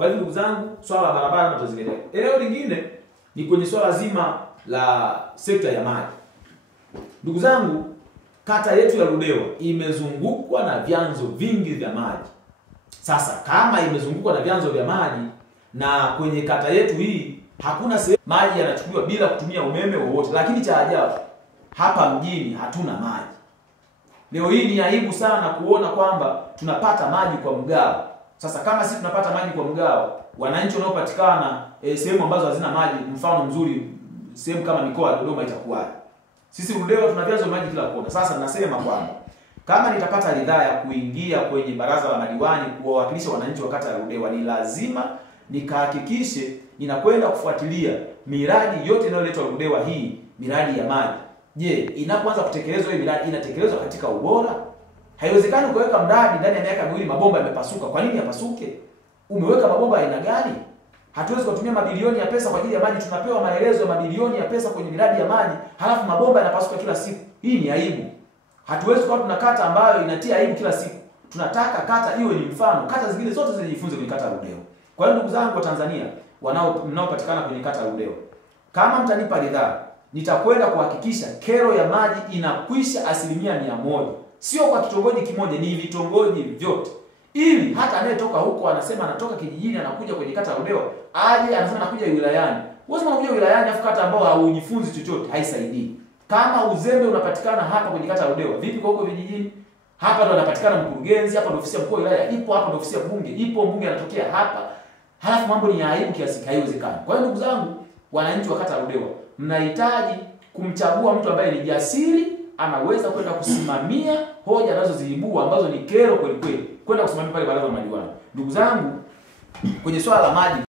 Kwa hivyo ndugu zangu, swala la barabara tutazingatia. Eneo lingine ni kwenye swala zima la sekta ya maji. Ndugu zangu, kata yetu ya Ludewa imezungukwa na vyanzo vingi vya maji. Sasa kama imezungukwa na vyanzo vya maji na kwenye kata yetu hii hakuna sehemu maji yanachukuliwa bila kutumia umeme wowote, lakini cha ajabu hapa mjini hatuna maji. Leo hii ni aibu sana kuona kwamba tunapata maji kwa mgao. Sasa kama sisi tunapata maji kwa mgao, wananchi wanaopatikana sehemu ambazo hazina maji, mfano mzuri sehemu kama mikoa ya Dodoma itakuwaje? Sisi Ludewa tuna vyanzo maji kila kona. Sasa ninasema kwamba kama nitapata ridhaa ya kuingia kwenye baraza la madiwani kuwawakilisha wananchi wa kata ya Ludewa, ni lazima nikahakikishe ninakwenda kufuatilia miradi yote inayoletwa Ludewa, hii miradi ya maji. Je, inapoanza kutekelezwa hii miradi inatekelezwa katika ubora? Haiwezekani ukaweka mradi ndani ya miaka miwili mabomba yamepasuka. Kwa nini yapasuke? Umeweka mabomba aina gani? Hatuwezi kutumia mabilioni ya pesa kwa ajili ya maji. Tunapewa maelezo ya mabilioni ya pesa kwenye miradi ya maji, halafu mabomba yanapasuka kila siku. Hii ni aibu. Hatuwezi kuwa tuna kata ambayo inatia aibu kila siku. Tunataka kata iwe ni mfano. Kata zingine zote zijifunze kwenye kata ya Ludewa. Kwa hiyo ndugu zangu wa Tanzania mnaopatikana kwenye kata ya Ludewa, kama mtanipa ridhaa, nitakwenda kuhakikisha kero ya maji inakwisha 100%. Sio kwa kitongoji kimoja, ni vitongoji vyote. Ili hata anayetoka huko anasema anatoka kijijini anakuja kwenye kata ya Ludewa, aje anasema anakuja wilayani. Wewe unakuja wilayani afu kata ambao haujifunzi chochote, haisaidii. Kama uzembe unapatikana hapa kwenye kata ya Ludewa, vipi kwa huko vijijini? Hapa ndo anapatikana mkurugenzi, hapa ndo ofisi ya mkuu wa wilaya ipo, hapa ndo ofisi ya bunge ipo, mbunge anatokea hapa. Halafu mambo ni ya aibu kiasi haiwezekani. Kwa hiyo ndugu zangu, wananchi wa kata ya Ludewa, mnahitaji kumchagua mtu ambaye ni jasiri, anaweza kwenda kusimamia hoja anazoziibua ambazo ni kero kweli kweli, kwenda kusimamia pale baraza la madiwani. Ndugu zangu, kwenye swala la maji